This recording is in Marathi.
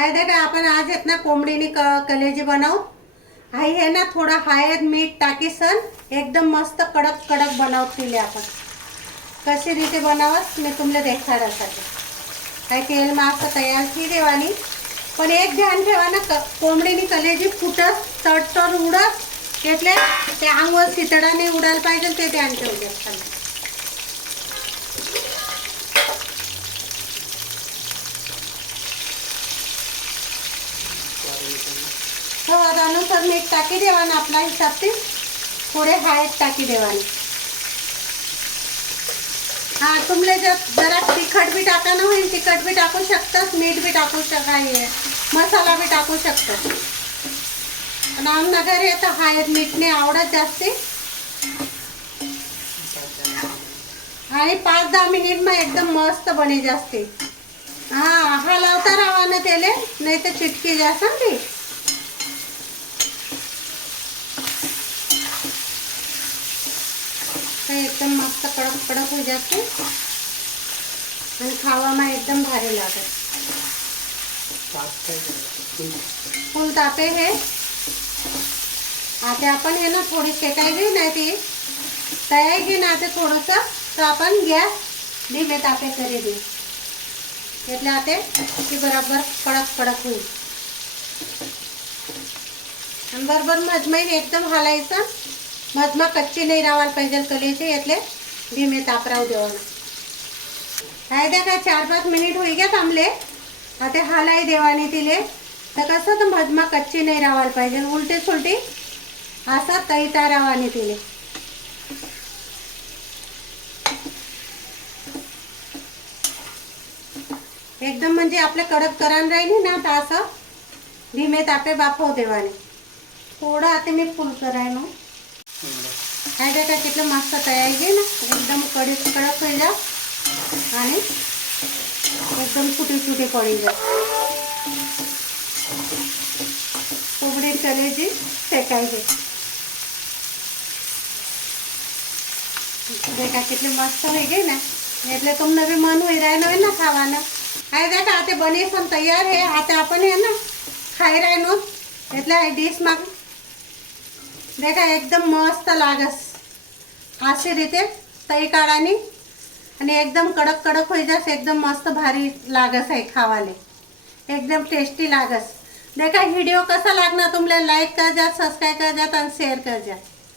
हाय देखा आपण आज आहेत ना कोंबडीनी कलेजी बनाव हाय है ना थोड़ा हळद मीठ टाकी सन एकदम मस्त कडक कडक बनवतील आपण कशी रीते बनावस मी तुमले देखाडसाठी काय तेल मस्त तयार थी देवानी पण एक ध्यान ठेवा ना कोंबडीनी कलेजी फुटस तडतड उडत એટલે ते अंगवर सितडा नाही उडायला पाहिजे ते ध्यान ठेवू द्या खाली स्वादानुसार मीठ टाकी देवाना आपला हिसाब से थोड़े हळद टाकी देवानी हाँ तुमले जरा तिखट भी टाका ना होईल तिखट भी टाकू शकतात मीठ भी टाकू शकाय मसाला भी टाकू शकतात पण आमना घरी तर हळद मीठ ने आवडत जास्ती आणि 5-10 मिनिट में एकदम मस्त बने जास्ती हाँ हलावता राहा ना तेले नहीं तो चिटकी जासा ती एकदम मस्त कडक कडक हो जाते आणि खावा में एकदम भारी लागत फुल तापे है आता अपन है ना थोड़ी शेकाएगी नहीं थी तयाएगी ना ते थोड़ा सा तो अपन गैस धीमे तापे करे दी એટલે આતે ती बराबर कडक कडक होईल आणि बरोबर मधमाईने एकदम हालायचं मधमा कच्ची नाही राहायला पाहिजे कलेची એટલે धीमे ताप राहू देवाना हाय देखा 4-5 मिनिट होई गया थांबले आता हालाई देवानी तिले तर कसं तर मधमा कच्ची नाही राहायला पाहिजे उलटे सुलटी असा तैता रावानी तिले एकदम म्हणजे आपले कडक करान राहिली ना तर असं धीमे तापे बाफव देवाने थोडं आता मी फुल कराय मग काय देखा कितलं मस्त तयार घे ना एकदम कडक कडक होईल आणि एकदम छोटी छोटी पडी जा कोंबडी कलेजी शेकायची देखा कितले मस्त होई गई ना એટલે તમને भी मन होई रहा है ना खावाना हाय देखा आते बने सन तैयार है आते अपन है ना खाई रहे नो એટલે આ ડીશ માં देखा एकदम मस्त लागस अशी रीते तई काढानी आणि एकदम कडक कडक होई जास एकदम मस्त भारी लागस आहे खावाले एकदम टेस्टी लागस देखा व्हिडिओ कसा लागना तुमले लाईक कर जा सब्सक्राइब कर जा आणि शेअर कर जा।